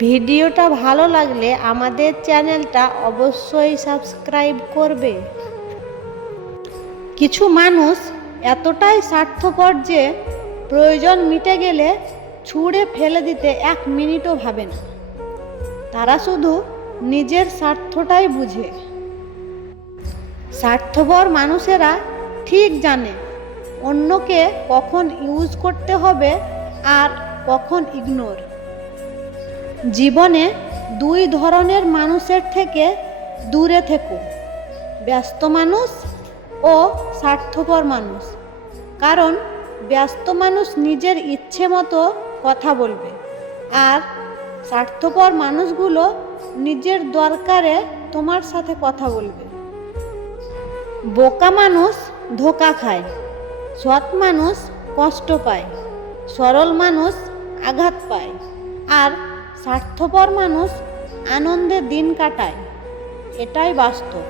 ভিডিওটা ভালো লাগলে আমাদের চ্যানেলটা অবশ্যই সাবস্ক্রাইব করবে। কিছু মানুষ এতটাই স্বার্থপর যে প্রয়োজন মিটে গেলে ছুঁড়ে ফেলে দিতে 1 মিনিটও ভাবে না। তারা শুধু নিজের স্বার্থটাই বুঝে। স্বার্থপর মানুষেরা ঠিক জানে অন্যকে কখন ইউজ করতে হবে আর কখন ইগনোর। জীবনে 2 ধরনের মানুষের থেকে দূরে থেকো, ব্যস্ত মানুষ ও স্বার্থপর মানুষ। কারণ ব্যস্ত মানুষ নিজের ইচ্ছে মতো কথা বলবে, আর স্বার্থপর মানুষগুলো নিজের দরকারে তোমার সাথে কথা বলবে। বোকা মানুষ ধোঁকা খায়, সৎ মানুষ কষ্ট পায়, সরল মানুষ আঘাত পায়, আর স্বার্থপর মানুষ আনন্দে দিন কাটায়। এটাই বাস্তব।